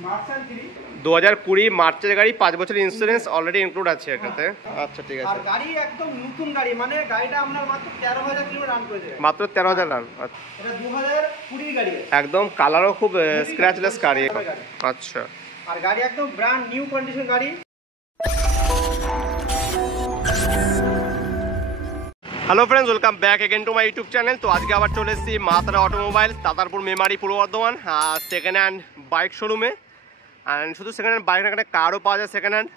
2020 মার্চের গাড়ি, 5 বছর ইন্স্যুরেন্স অলরেডি ইনক্লুড আছে এটাতে। আচ্ছা ঠিক আছে। আর গাড়ি একদম নতুন গাড়ি, মানে গাড়িটা আপনার মাত্র 13,000 কিলো রান করেছে। মাত্র 13,000 রান। আচ্ছা, এটা 2020 গাড়ি। একদম কালারও খুব স্ক্র্যাচলেস গাড়ি। আচ্ছা, আর গাড়ি একদম ব্র্যান্ড নিউ কন্ডিশন গাড়ি। Hello friends, welcome back again to my YouTube channel. তো আজকে আবার চলে এসেছি মা তারা অটোমোবাইল, তাতারপুর মেমারি, পূর্ব বর্ধমান, সেকেন্ড হ্যান্ড বাইক শোরুমে। অ্যান্ড শুধু সেকেন্ড হ্যান্ড বাইক না, এখানে কারও পাওয়া যায় সেকেন্ড হ্যান্ড।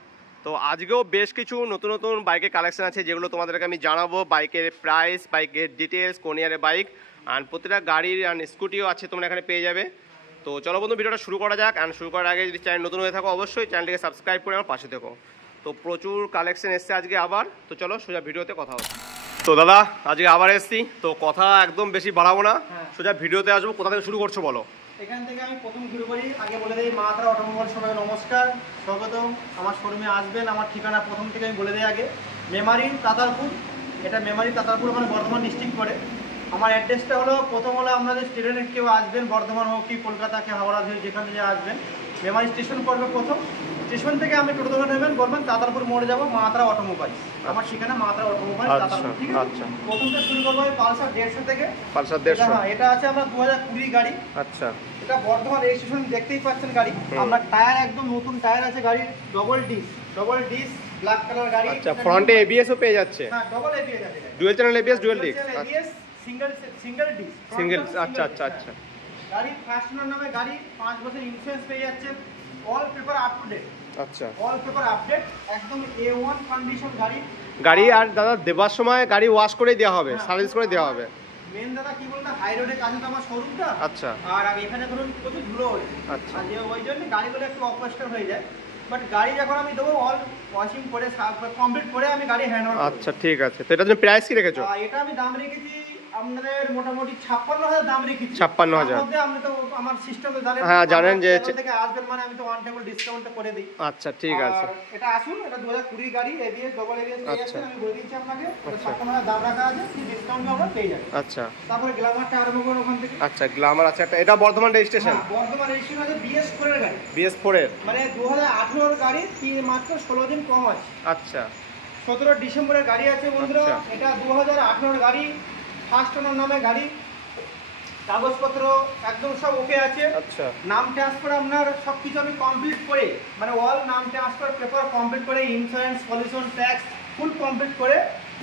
তো আজকেও বেশ কিছু নতুন নতুন বাইকের কালেকশন আছে, যেগুলো তোমাদেরকে আমি জানাবো। বাইকের প্রাইস, বাইকের ডিটেলস, কোন ইয়ারের বাইক, অ্যান্ড প্রতিটা গাড়ির অ্যান্ড স্কুটিও আছে, তোমরা এখানে পেয়ে যাবে। তো চলো বন্ধু, ভিডিওটা শুরু করা যাক। অ্যান্ড শুরু করার আগে যদি চ্যানেল নতুন হয়ে থাকো, অবশ্যই চ্যানেলটিকে সাবস্ক্রাইব করে আমার পাশে থেকো। তো প্রচুর কালেকশন এসছে আজকে আবার। তো চলো সোজা ভিডিওতে কথা হচ্ছে। তো দাদা, আজকে আবার এসছি, তো কথা একদম বেশি বাড়াবো না, সোজা ভিডিওতে আসবো। কোথা থেকে শুরু করছো বলো? এখান থেকে আমি প্রথম শুরু করি। আগে বলে দিই, মা তারা অটোমোবাইল সবাই নমস্কার, স্বাগতম। আমার শোরুমে আসবেন। আমার ঠিকানা প্রথম থেকে আমি বলে দিই আগে, মেমারি তাতারপুর। এটা মেমারি তাতারপুর মানে বর্ধমান ডিস্ট্রিক্ট পড়ে। আমার অ্যাড্রেসটা হলো, প্রথম হলো আপনাদের স্টুডেন্ট কেউ আসবেন, বর্ধমান হোক কি কলকাতা কি হাওড়া থেকে যেখানে যে আসবেন, মেমারি স্টেশন পড়বে প্রথম। স্টেশন থেকে আমি টোটো ধরে নেবেন, বলবেন তাতারপুর মোড়ে যাবো, মা তারা অটোমোবাইল। আমার ঠিকানা মা তারা অটোমোবাইল তাতারপুর, ঠিক আছে? আচ্ছা, প্রথম থেকে শুরু করবো আমি পালসার 150 থেকে। পালসার 150, হ্যাঁ, এটা আছে আমরা 2020 গাড়ি। আচ্ছা, এটা বর্ধমান রেজিস্ট্রেশন, দেখতেই পাচ্ছেন গাড়ি। আমরা টায়ার একদম নতুন টায়ার আছে গাড়ির, ডবল ডিস ব্ল্যাক কালার গাড়ি। আচ্ছা, ফ্রন্টে এবিএস ও পেয়ে যাচ্ছে? হ্যাঁ, ডবল এবিএস আছে। Dual channel ABS, dual disk, ABS single dish, single. আচ্ছা আচ্ছা আচ্ছা। গাড়ি ফার্স্ট ওনার নামে গাড়ি, 5 বছর ইন্স্যুরেন্স পেয়ে যাচ্ছে, all paper up to date. আচ্ছা, অল পেপার আপডেট, একদম A1 কন্ডিশন গাড়ি। গাড়ি আর দাদা দেবার সময় গাড়ি ওয়াশ করে দেওয়া হবে, সার্ভিস করে দেওয়া হবে। মেন দাদা কি বলতো, হাই রোডে কাছে তো আমার শোরুমটা। আচ্ছা। আর এখানে ধরুন প্রচুর ধুলো হয়েছে। আচ্ছা। আর যে ওই জন্য গাড়িগুলো একটু অপরিষ্কার হয়ে যায়। বাট গাড়ি যখন আমি দেবো, অল ওয়াশিং করে কমপ্লিট করে আমি গাড়ি হ্যান্ড ওভার। আচ্ছা ঠিক আছে। তো এটার জন্য প্রাইস কি রেখেছো? এটা আমি দাম রেখেছি আপনাদের মোটামুটি 56,000 দাম রেখেছি। 56,000 মধ্যে আপনি তো আমার সিস্টেমে জানেন। হ্যাঁ, জানেন যে থেকে আসবেন মানে আমি তো ওয়ান টেবল ডিসকাউন্ট করে দিই। আচ্ছা ঠিক আছে। এটা আসুন, এটা 2020 গাড়ি, এবিএস ডবল এবিএস পেয়ে যাচ্ছে। আমি বলে দিচ্ছি আপনাকে, 56,000 দাম রাখা আছে, কি ডিসকাউন্ট আমরা পেয়ে যাবেন। আচ্ছা, তারপরে গ্ল্যামারটা আরম্ভ করুন ওখান থেকে। আচ্ছা, গ্ল্যামার আছে একটা, এটা বর্ধমান রেজিস্ট্রেশন। বর্ধমান রেজিস্ট্রেশন আছে, BS4 এর গাড়ি। BS4 এর মানে 2018 এর গাড়ি, কি মাত্র 16 দিন কম আছে। আচ্ছা, 17 ডিসেম্বরের গাড়ি আছে বন্ধুরা। আচ্ছা। এটা 2018 এর গাড়ি, ফার্স্ট ওনার নামে গাড়ি, কাগজপত্র একদম সব ওকে আছে। আচ্ছা, নাম ট্রান্সফার আপনার সবকিছু আমি কমপ্লিট করে, মানে অল নাম ট্রান্সফার পেপার কমপ্লিট করে, insurance, pollution tax full complete করে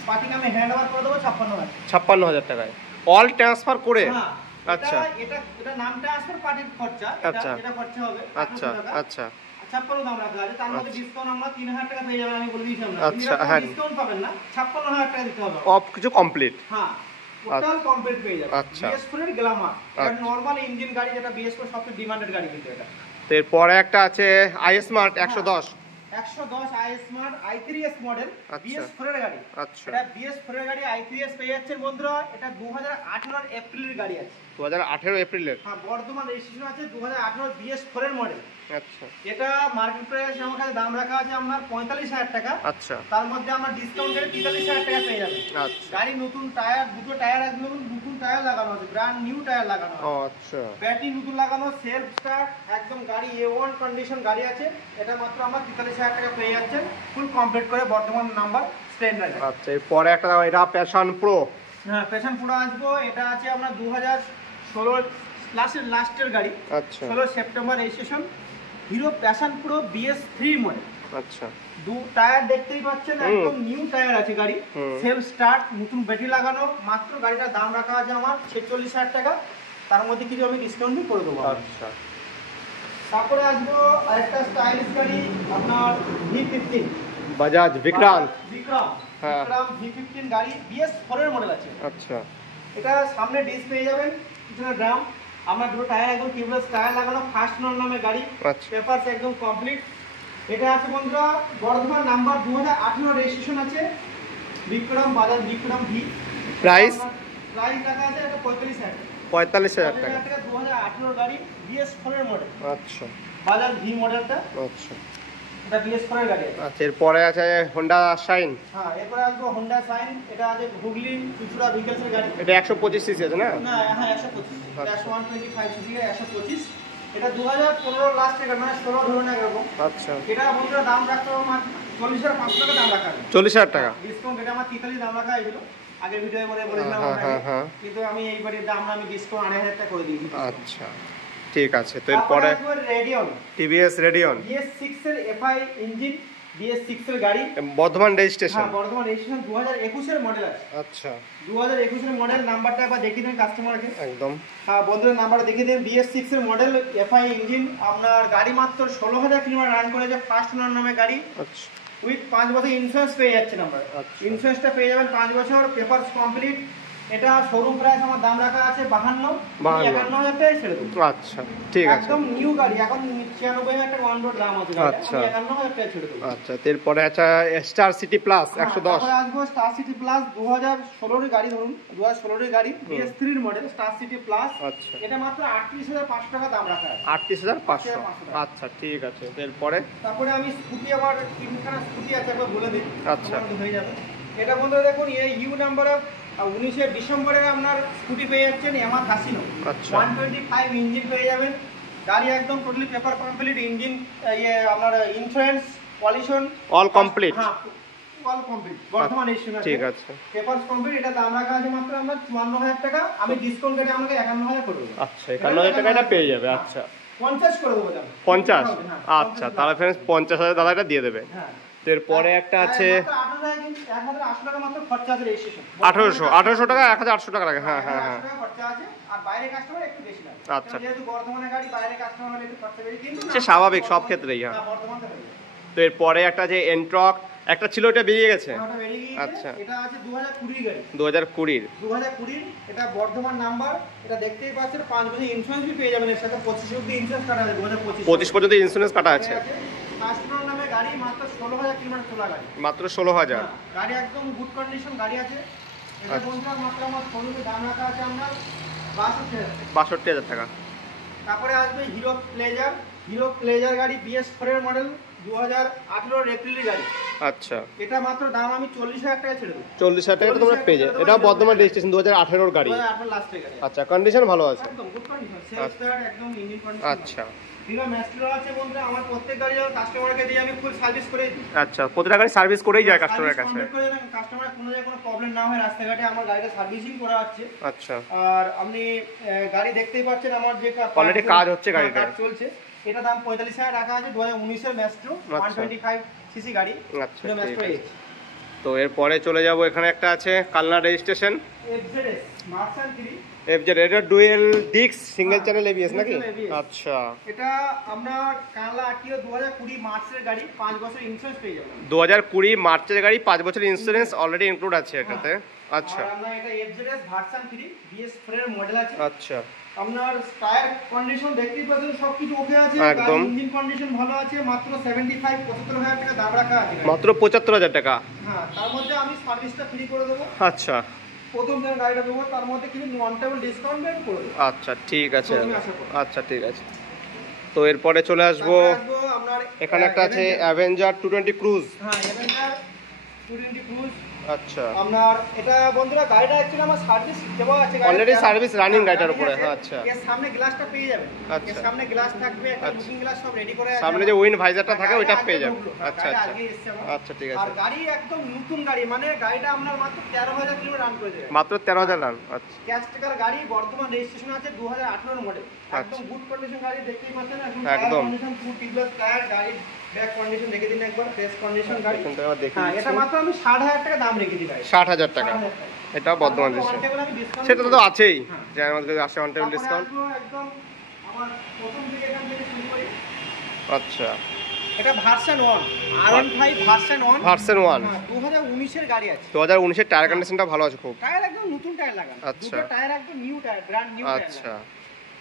পার্টিকে আমি হ্যান্ড ওভার করে দেবো 56,000 টাকায় অল ট্রান্সফার করে। হ্যাঁ, আচ্ছা, এটা নাম ট্রান্সফার পার্টির খরচা। আচ্ছা, এটা খরচা হবে আচ্ছা আচ্ছা। 56 দাম রাখা আছে। তার মধ্যে ডিসকাউন্ট আমরা 3,000 টাকা পেয়ে যাবেন, আমি বলে দিয়েছি আপনাকে। আচ্ছা, হ্যাঁ, ডিসকাউন্ট পাবেন না, 56,000 টাকা দিতে হবে। অফ কিছু কমপ্লিট। হ্যাঁ, টোটাল কমপ্লিট পেয়ে যাবেন। আচ্ছা। BS4 এর গ্ল্যামার, এটা নরমাল ইঞ্জিন গাড়ি, যেটা BS4 সবচেয়ে ডিমান্ডেড গাড়ি কিন্তু এটা। তো এরপরে একটা আছে iSmart 110। 110 iSmart i3s model, BS4 এর গাড়ি। আচ্ছা, এটা BS4 এর গাড়ি, i3s পেয়ে যাচ্ছেন বন্ধুরা। এটা 2018 এপ্রিলের গাড়ি আছে। 2018 এপ্রিলের। হ্যাঁ, বর্ধমান রেজিস্ট্রেশন আছে, 2018 BS4 এর মডেল। আচ্ছা, এটা মার্কেট প্রাইস আমার কাছে দাম রাখা আছে আপনার 45,000 টাকা। আচ্ছা, তার মধ্যে আমরা ডিসকাউন্ট করে 43,000 টাকা পেয়ে যাবেন। আচ্ছা। গাড়ি নতুন টায়ার, দুটো টায়ার একদম নতুন টায়ার লাগানো আছে, ব্র্যান্ড নিউ টায়ার লাগানো আছে। আচ্ছা, ব্যাটারি নতুন লাগানো, সেলফ স্টার্ট, একদম গাড়ি A1 কন্ডিশন গাড়ি আছে। এটা মাত্র আমরা 43,000 টাকা পেয়ে যাচ্ছেন, ফুল কমপ্লিট করে, বর্ধমান নাম্বার স্ট্যান্ডার্ড। আচ্ছা। এরপরে একটা এটা প্যাশন প্রো। হ্যাঁ, প্যাশন প্রো আসবো। এটা আছে আমরা 2016 লাস্টের গাড়ি। আচ্ছা, 16 September registration, hero passion pro BS3 model. আচ্ছা, দু টায়ার দেখতেই পাচ্ছেন, একদম নিউ টায়ার আছে গাড়ি, সেলফ স্টার্ট, নতুন ব্যাটারি লাগানো। মাত্র গাড়িটার দাম রাখা আছে আমার 46,000 টাকা। তার মধ্যে কিছু আমি ডিসকাউন্ট করে দেবো। আচ্ছা। তারপরে আসবো আরেকটা স্টাইলিশ গাড়ি, আপনার V15 বাজাজ বিক্রান্ত। হ্যাঁ, বিক্রম V15 গাড়ি, BS4 এর মডেল আছে। আচ্ছা, এটা সামনে ডিস পেয়ে যাবেন, পিছনে ড্রাম। আমার দুটো টায়ার একদম টিউবলেস টায়ার লাগানো, ফার্স্ট ওনার নামে গাড়ি, আচ্ছা, পেপারস একদম কমপ্লিট। এটা আছে বন্ধুরা বর্ধমান নাম্বার, 2018 রেজিস্ট্রেশন আছে, বিক্রম, বাজাজ বিক্রম V। প্রাইস রাখা আছে এটা 45,000 টাকা। 2018 গাড়ি, BS4 এর মডেল। আচ্ছা, বাজাজ V মডেলটা। আচ্ছা, এটা BS4 এর গাড়ি আছে। আচ্ছা। এরপরে আছে হোন্ডা শাইন। হ্যাঁ, এরপরে আসবো হোন্ডা সাইন। এটা আছে হুগলি চুচুড়া ভিকেলস এর গাড়ি। এটা 125 সিসি আছে না? না, হ্যাঁ, 125। এটা 125 সিসি, 125। এটা 2015 লাস্টের গাড়ি, মানে 16 ধরুন একরকম। আচ্ছা, এটা বন্ধুরা দাম রাখতে হবে 40,500 টাকা দাম রাখা আছে। 40,000 টাকা ডিসকাউন্ট এটা আমার 43 দাম রাখা হয়েছিল আগের ভিডিওতে বলেছিলাম আপনাকে, কিন্তু আমি এইবারে দাম আমি ডিসকাউন্ট 2,500 টাকা করে দিয়েছি। আচ্ছা ঠিক আছে। তো এরপরে রেডিয়ন, টিভিএস রেডিয়ন BS6 এর FI ইঞ্জিন, BS6 এর গাড়ি, বর্ধমান রেজিস্ট্রেশন। হ্যাঁ বর্ধমান রেজিস্ট্রেশন, 2021 এর মডেল আছে। আচ্ছা, 2021 এর মডেল। নাম্বারটা একবার দেখিয়ে দেন কাস্টমারকে। একদম। হ্যাঁ বন্ধুদের নাম্বারটা দেখিয়ে দেন। BS6 এর মডেল, FI ইঞ্জিন, আপনার গাড়ি মাত্র 16,000 কিলোমিটার রান করেছে, ফার্স্ট ওনার নামে গাড়ি। আচ্ছা, উইথ 5 বছর ইন্স্যুরেন্স পেয়ে যাচ্ছেন আমরা। আচ্ছা। ইন্স্যুরেন্সটা পেয়ে যাবেন 5 বছর, পেপারস কমপ্লিট। এটা শোরুম প্রাইস আমার দাম রাখা আছে 52, 51,000 টাকায় ছেড়ে দেবো। আচ্ছা ঠিক আছে। একদম নিউ গাড়ি, এখন 96,000 টাকা অন রোড দাম আছে। আচ্ছা। 51,000 টাকায় ছেড়ে দেবো। আচ্ছা, এরপরে আছে স্টার সিটি প্লাস 110। তারপরে আসবো স্টার সিটি প্লাস, 2016 এর গাড়ি, ধরুন 2016 এর গাড়ি, BS3 এর মডেল, স্টার সিটি প্লাস। আচ্ছা, এটা মাত্র 38,500 টাকা দাম রাখা আছে। 38,500। 38,500 আচ্ছা ঠিক আছে। এরপরে তারপরে আমি স্কুটি, আমার তিনখানা স্কুটি আছে, একবার বলে দিই। আচ্ছা। আমার হয়ে যাবে। এটা বন্ধুরা দেখুন, এই ইউ নাম্বারে 19 ডিসেম্বরের আপনার স্কুটি পেয়ে যাচ্ছেন ইয়ামাহা কাসিনো। আচ্ছা। 125 ইঞ্জিন পেয়ে যাবেন। গাড়ি একদম টোটালি পেপার কমপ্লিট, ইঞ্জিন আপনার ইন্স্যুরেন্স, পলিউশন অল কমপ্লিট। হ্যাঁ অল কমপ্লিট, বর্তমান রেজিস্ট্রেশন। ঠিক আছে। Papers complete. এটা দাম রাখা আছে মাত্র আমরা 54,000 টাকা। আমি ডিসকাউন্ট কেটে আমাকে 51,000 করে দেবো। আচ্ছা, 51,000 টাকা এটা পেয়ে যাবে। আচ্ছা, 50 করে দেবো দাম। 50। হ্যাঁ, আচ্ছা, তাহলে ফ্রেন্ডস 50,000 দাদা এটা দিয়ে দেবে। হ্যাঁ। এরপরে একটা আছে 1,800 টাকা মাত্র খরচা আছে রেজিস্ট্রেশন। 1800 টাকা, 1,800 টাকা লাগে। হ্যাঁ হ্যাঁ হ্যাঁ। 1,800 টাকা খরচা আছে, আর বাইরে কাস্টমার একটু বেশি লাগে। আচ্ছা। যেহেতু বর্ধমানের গাড়ি, বাইরে কাস্টমার হলে একটু খরচা বেশি, কিন্তু সে স্বাভাবিক সব ক্ষেত্রেই। হ্যাঁ। বর্ধমানে হয়ে যায়। তো এরপরে একটা যে এন্ট্রক একটা ছিল, এটা বেরিয়ে গেছে। ওটা বেরিয়ে গিয়েছে। আচ্ছা। এটা আছে 2020 গাড়ি, 2020। 2020। এটা বর্ধমান নাম্বার। এটা দেখতেই পাচ্ছেন 5 বছর ইন্স্যুরেন্স পেয়ে যাবেন এর সাথে। 25 অবধি ইন্স্যুরেন্স কাটা আছে, 2025 25 পর্যন্ত ইন্স্যুরেন্স কাটা আছে। কাস্টমার নামে গাড়ি, মাত্র 16,000 কিলোমিটার চলা গাড়ি। মাত্র 16,000। গাড়ি একদম গুড কন্ডিশন গাড়ি আছে। এটা বন্ধুরা মাত্র আমার শোরুমে দাম রাখা আছে আমরা 62,000 টাকা। তারপরে আসবে হিরো প্লেজার। হিরো প্লেজার গাড়ি, BS4 এর মডেল, 2018 এপ্রিলের গাড়ি। আচ্ছা, এটা মাত্র দাম আমি 40,000 টাকা ছেড়ে দেবো। 40,000 টাকা তোমরা পেয়ে যাবে। এটা বর্ধমান রেজিস্ট্রেশন 2018 এর গাড়ি। 2018 লাস্টের গাড়ি। আচ্ছা, কন্ডিশন ভালো আছে। একদম গুড কন্ডিশন, সেলফ স্টার্ট, একদম ইঞ্জিন কন্ডিশন। আচ্ছা। হিরো ম্যাস্ট্রো আছে বন্ধুরা। আমার প্রত্যেক গাড়ি কাস্টমারকে দিয়ে আমি ফুল সার্ভিস করে দিই। আচ্ছা, প্রতিটা গাড়ি সার্ভিস করেই যায় কাস্টমারের কাছে। কাস্টমার কোনো জায়গায় কোনো প্রবলেম না হয় রাস্তাঘাটে, আমার গাড়িটা সার্ভিসিং করা হচ্ছে। আচ্ছা। আর আপনি গাড়ি দেখতেই পাচ্ছেন আমার যে অলরেডি কাজ হচ্ছে, গাড়িটা কাজ চলছে। এটা দাম 45,000 রাখা আছে। 2019 এর ম্যাস্ট্রো, 125 সিসি গাড়ি। আচ্ছা, এটা ম্যাস্ট্রো ঠিক আছে। তো এরপরে চলে যাব, এখানে একটা আছে Kalna registration FZS martial 3। FZ, এটা dual disc single channel ABS নাকি? আচ্ছা। এটা আপনার কানলা আরটিও 2020 মার্চের গাড়ি, 5 বছর ইন্স্যুরেন্স পেয়ে যাবেন। 2020 মার্চের গাড়ি, 5 বছর ইন্স্যুরেন্স অলরেডি ইনক্লুড আছে এটাতে। আচ্ছা। আর আমরা এটা FZS ভার্সন 3 BS4 এর মডেল আছে। আচ্ছা। আপনার টায়ার কন্ডিশন দেখতেই পাচ্ছেন, সবকিছু ওকে আছে। একদম। ইঞ্জিন কন্ডিশন ভালো আছে। মাত্র 75-75,000 টাকা দাম রাখা আছে। মাত্র 75,000 টাকা। হ্যাঁ, তার মধ্যে আমি সার্ভিসটা ফ্রি করে দেবো। আচ্ছা। প্রথম দিন গাড়িটা দেবো, তার মধ্যে কিছু ওয়ান টাইম ডিসকাউন্ট বের করে দেবো। আচ্ছা ঠিক আছে। শোরুমে আসার পর। আচ্ছা ঠিক আছে। তো এরপরে চলে আসবো, তারপরে আসবো আপনার এখানে একটা আছে অ্যাভেঞ্জার 220 ক্রুজ। হ্যাঁ, অ্যাভেঞ্জার 220 ক্রুজ। আচ্ছা। আপনার এটা বন্ধুরা গাড়িটা অ্যাকচুয়ালি আমার সার্ভিস দেওয়া আছে। অলরেডি সার্ভিস রানিং গাড়িটার উপরে। হ্যাঁ। আচ্ছা। এর সামনে গ্লাসটা পেয়ে যাবেন। আচ্ছা। এর সামনে গ্লাস থাকবে, একটা লুকিং গ্লাস সব রেডি করে আছে। সামনে যে উইন্ড ভাইজারটা থাকে ওইটা গাড়ি পেয়ে আজকে যাবে। ঢুকলো। আচ্ছা গাড়ি আচ্ছা। আজকে এসছে আমার। আচ্ছা ঠিক আর আছে। গাড়ি একদম নতুন গাড়ি, মানে গাড়িটা আপনার মাত্র 13,000 কিলোমিটার রান করে দেবে। মাত্র 13,000 রান। আচ্ছা। ক্যাশ টাকার গাড়ি, বর্তমান রেজিস্ট্রেশন আছে 2018 মডেল। একদম গুড কন্ডিশন গাড়ি, দেখতেই পাচ্ছেন। একদম কন্ডিশন ফুল টিগলাস টায়ার, গাড়ি ব্যাক কন্ডিশন দেখে দিন একবার, ফ্রেশ কন্ডিশন গাড়ি। এখন তো দেখি হ্যাঁ, এটা মাত্র আমি 60,000 টাকা দাম রেখে দিই গাড়ি। 60,000 টাকা। 60,000 টাকা। এটা বর্ধমান রেজিস্ট্রেশন, সেটা তো আছেই। যে আমাদের আসে অন টাইম ডিসকাউন্ট। একদম আমার প্রথম থেকে এখান থেকে শুরু করি। আচ্ছা। এটা ভার্সন 1, R15 ভার্সন 1। ভার্সন 1 2019 এর গাড়ি আছে। 2019 এর টায়ার কন্ডিশনটা ভালো আছে খুব। টায়ার একদম নতুন টায়ার লাগানো। আচ্ছা। দুটো টায়ার একদম new tyre, brand new tyre. আচ্ছা।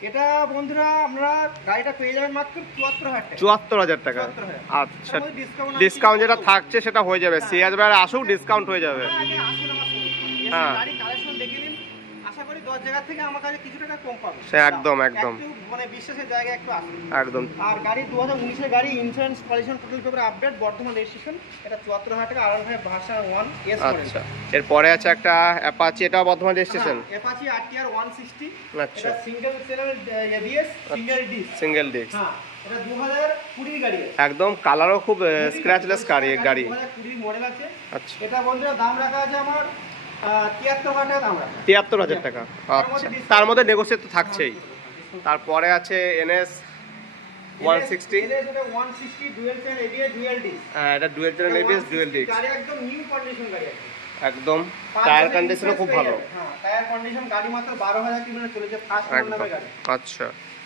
এটা বন্ধুরা আমরা গাড়িটা পেয়ে যাবেন মাত্র 74,000 টাকা। 74,000 টাকা। 74,000। আচ্ছা। ডিসকাউন্ট যেটা থাকছে সেটা হয়ে যাবে। সিএস বার আসুক, ডিসকাউন্ট হয়ে যাবে। আগে আসুন আমার শোরুমে। হ্যাঁ। গাড়ি কালেকশন দেখে নিন। আশা করি 10 জায়গা থেকে আমার কাছে কিছু টাকা কম পাবে। সে একদম একদম একটু মানে বিশ্বাসের জায়গা একটু আসবে একদম। আর গাড়ি 2019 এর গাড়ি, insurance pollution total paper update, বর্তমান রেজিস্ট্রেশন, এটা 74,000 টাকা, R15 ভার্সন 1 এস মডেল। আচ্ছা, এরপরে আছে একটা অ্যাপাচি, এটা বর্তমান রেজিস্ট্রেশন। অ্যাপাচি RTR 160, আচ্ছা, এটা single channel ABS, single disc. Single disc. হ্যাঁ, এটা 2020 গাড়ি আছে। একদম কালারও খুব স্ক্র্যাচলেস গাড়ি। 2020 মডেল আছে। আচ্ছা, এটা বন্ধুরা দাম রাখা আছে আমার 73,000 টাকা দাম রাখা। 73,000 টাকা। আচ্ছা, তার মধ্যে নেগোসিয়েট তো থাকছেই। তারপরে আছে NS 160। NS এটা 160 dual channel ABS dual disk. হ্যাঁ, এটা dual channel ABS dual disk. গাড়ি একদম নিউ কন্ডিশন গাড়ি আছে। একদম টায়ার কন্ডিশনও খুব ভালো। হ্যাঁ, টায়ার কন্ডিশন, গাড়ি মাত্র 12,000 কিলোমিটার চলেছে, ফার্স্ট ওনার গাড়ি। আচ্ছা,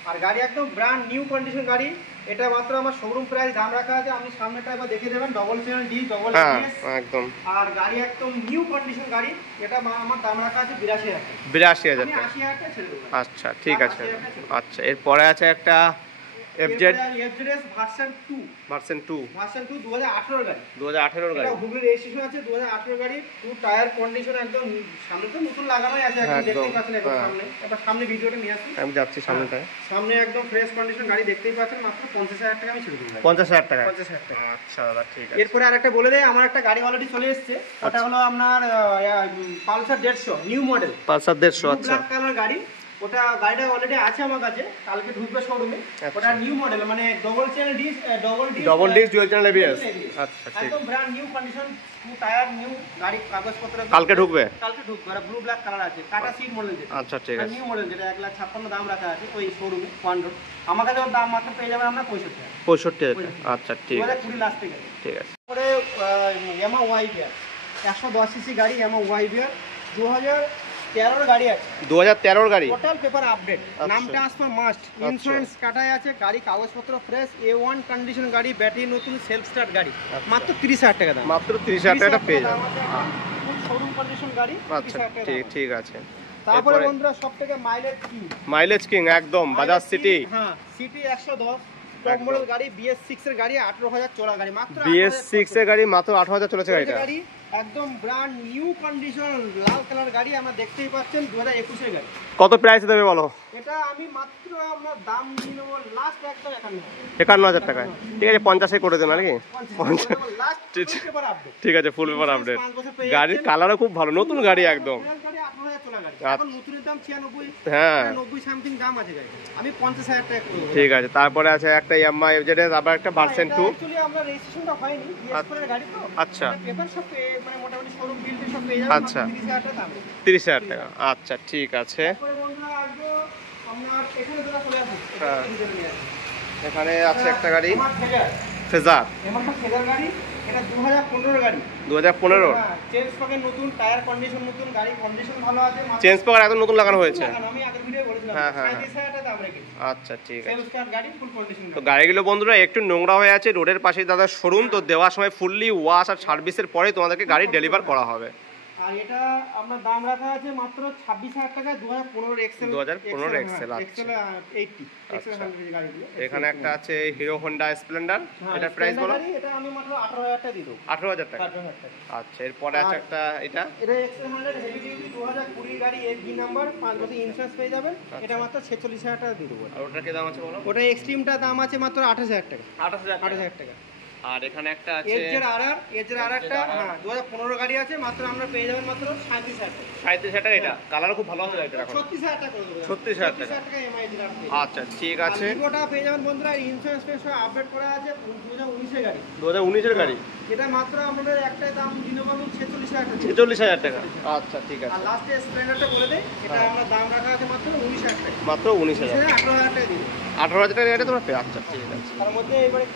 আর গাড়ি একদম ব্র্যান্ড নিউ কন্ডিশন গাড়ি। এটা মাত্র আমার শোরুম প্রাইস দাম রাখা আছে, আপনি সামনেটা একবার দেখে দেবেন, ডবল চ্যানেল ডি, ডবল হ্যাঁ ABS। একদম। আর গাড়ি একদম নিউ কন্ডিশন গাড়ি। এটা আমার দাম রাখা আছে 82,000 টাকা। 82,000 আমি টাকা। 80,000 টাকা ছেড়ে দেবো। আচ্ছা, ঠিক আছে। আচ্ছা, এরপরে আছে একটা FZ FZ version 2, version 2, version 2 2018 গাড়ি। 2018 গাড়ি। এটা হুগলি রেজিস্ট্রেশন আছে, 2018 গাড়ি। টু টায়ার কন্ডিশন একদম, সামনে তো নতুন লাগানোই আছে, একদম একদম, দেখতেই পাচ্ছেন একদম হ্যাঁ। সামনে। এবার সামনে ভিডিওটা নিয়ে আসি। আমি যাচ্ছি সামনেটায়। সামনে একদম ফ্রেশ কন্ডিশন গাড়ি দেখতেই পাচ্ছেন, মাত্র 50,000 টাকা আমি ছেড়ে দেবো। 50,000 টাকা। 50,000 টাকা। আচ্ছা দাদা, ঠিক আছে। এরপরে আরেকটা বলে দেয়, আমার একটা গাড়ি অলরেডি চলে এসেছে। ওটা হলো আপনার পালসার 150 নিউ মডেল, পালসার 150। আচ্ছা, ব্ল্যাক কালার গাড়ি। ওটা গাড়িটা অলরেডি আছে আমার কাছে, কালকে ঢুকবে শোরুমে। ওটা নিউ মডেল, মানে double channel disc, double disc dual channel ABS। আচ্ছা, ঠিক। একদম brand new condition, two tyre new গাড়ি, কাগজপত্র একদম কালকে ঢুকবে? কালকে ঢুকবে। আর ব্লু ব্ল্যাক কালার আছে, টাটা সিট মডেল যেটা। আচ্ছা, ঠিক আছে। নিউ মডেল যেটা 1,56,000 দাম রাখা আছে ওই শোরুমে ওয়ান রোড। আমার কাছে ওর দাম মাত্র পেয়ে যাবেন আপনার 65,000 টাকা। 65,000 টাকা। আচ্ছা, ঠিক আছে, 2020 লাস্ট থেকে। ঠিক আছে। তারপরে ইয়ামা ওয়াই বিয়ার 110 সিসি গাড়ি, ইয়ামা ওয়াই বিয়ার 2013 গাড়ি আছে। 2013 গাড়ি। টোটাল পেপার আপডেট, আচ্ছা। নাম ট্রান্সফার মাস্ট, ইন্স্যুরেন্স কাটাই আছে, গাড়ি কাগজপত্র ফ্রেশ, A1 কন্ডিশন গাড়ি, ব্যাটারি নতুন, সেলফ স্টার্ট গাড়ি। মাত্র 30,000 টাকা দাম। মাত্র 30,000 টাকা পেয়ে যাবেন। শোরুম কন্ডিশন গাড়ি। আচ্ছা, ঠিক, ঠিক আছে। তারপরে এরপরে বন্ধুরা সবথেকে মাইলেজ কি, মাইলেজ কিং একদম বাজাজ সিটি। হ্যাঁ, সিটি 110 টপ মডেল গাড়ি, BS6 এর গাড়ি, 18,000 চলা গাড়ি, মাত্র BS6 এর গাড়ি মাত্র 18,000 চলেছে গাড়িটা। গাড়ি একদম ব্র্যান্ড নিউ কন্ডিশন, লাল কালার গাড়ি, আমরা দেখতেই পাচ্ছেন 2021 এর গাড়ি। কত প্রাইস দেবে বলো? এটা আমি মাত্র আপনার দাম দিয়ে নেবো লাস্ট একদম 51,000 টাকায়। ঠিক আছে, 50-এ করে দেন নাকি? 50 লাস্ট পেপার আপডেট। ঠিক আছে, ফুল পেপার আপডেট। গাড়ির কালারও খুব ভালো, নতুন গাড়ি একদম। গাড়ি 18,000 চলা গাড়ি, এখন নতুনের দাম 96, হ্যাঁ 90 সামথিং দাম আছে গাড়ি। আমি 50,000 টাকা করে দেবো। ঠিক আছে। তারপরে আছে একটা ইয়ামাহা FZ, আবার একটা ভার্সন 2। অ্যাকচুয়ালি আমরা রেজিস্ট্রেশনটা হয়নি, BS4 এর গাড়ি তো। আচ্ছা, পেপার সব মানে মোটামুটি শোরুম বিল সব পেয়ে যাবেন। আচ্ছা। 30,000 টাকা দাম। 30,000 টাকা। আচ্ছা, ঠিক আছে। তারপরে বন্ধুরা আসবো আপনার এখানে যেটা চলে আসুন, হ্যাঁ। এটা নিয়ে আসুন। এখানে আছে একটা গাড়ি আমার ফেজার, ফেজার, ফেজার গাড়ি। এটা 2015 গাড়ি। 2015। হ্যাঁ, চেঞ্জ পাকের নতুন, টায়ার কন্ডিশন নতুন, গাড়ি কন্ডিশন ভালো আছে। চেঞ্জ পাওয়ার একদম নতুন লাগানো হয়েছে। আমি আগের ভিডিও বলেছিলাম, হ্যাঁ, হ্যাঁ, 37,000 টাকা দাম রেখেছি। আচ্ছা, ঠিক আছে। সেলফ স্টার্ট গাড়ি, ফুল কন্ডিশন তো গাড়িগুলো বন্ধুরা একটু নোংরা হয়ে আছে, রোডের পাশে দাদা শোরুম, তো দেওয়ার সময় ফুললি ওয়াশ আর সার্ভিসের পরে তোমাদেরকে গাড়ি ডেলিভার করা হবে। আর এটা আপনার দাম রাখা আছে মাত্র 26,000 টাকা, 2015 এক্সেল। 2015 এক্সেল। আচ্ছা, এক্সেল 80 এক্সেল 100 গাড়িগুলো। এখানে একটা আছে হিরো হোন্ডা স্প্লেন্ডার, এটার প্রাইস বলো? এটা আমি মাত্র 18,000 টাকা দিয়ে দেবো। 18,000 টাকা। 18,000 টাকা। আচ্ছা, এরপরে আছে একটা এটা এটা এক্সেল 100 হেভি ডিউটি 2020 গাড়ি, FB নাম্বার, 5 বছর ইন্স্যুরেন্স পেয়ে যাবেন। এটা মাত্র 46,000 টাকা দিয়ে দেবো। আর ওটার কি দাম আছে বলো? ওটা এক্সট্রিমটা দাম আছে মাত্র 28,000 টাকা। 28,000 টাকা। আর এখানে একটা আছে এজের আরআরটা, হ্যাঁ 2015 গাড়ি আছে, মাত্র আমরা পেয়ে যাবেন মাত্র 37,000 টাকা। 37,000 টাকা। এটা কালারও খুব ভালো আছে গাড়িটা এখন। 36,000 টাকা করে দেবো। 36,000 টাকা। 36,000 টাকা এমআই দিলাম। আচ্ছা, ঠিক আছে। ভিভোটা পেয়ে যাবেন বন্ধুরা, ইন্স্যুরেন্স পেশা আপডেট করা আছে, 2019 এর গাড়ি। 2019 এর গাড়ি। এটা মাত্র আমাদের একটাই দাম দিন পাবো 46,000 টাকা। 46,000 টাকা। আচ্ছা, ঠিক আর আছে। লাস্টে স্প্লেন্ডারটা বলে দেই, এটা আমরা দাম রাখা আছে মাত্র 19,000 টাকা। মাত্র 19,000। 18,000 টাকা দিন। 18,000 টাকা রেটে তোমরা পেয়ে। আচ্ছা, ঠিক আছে। তার মধ্যে এবারে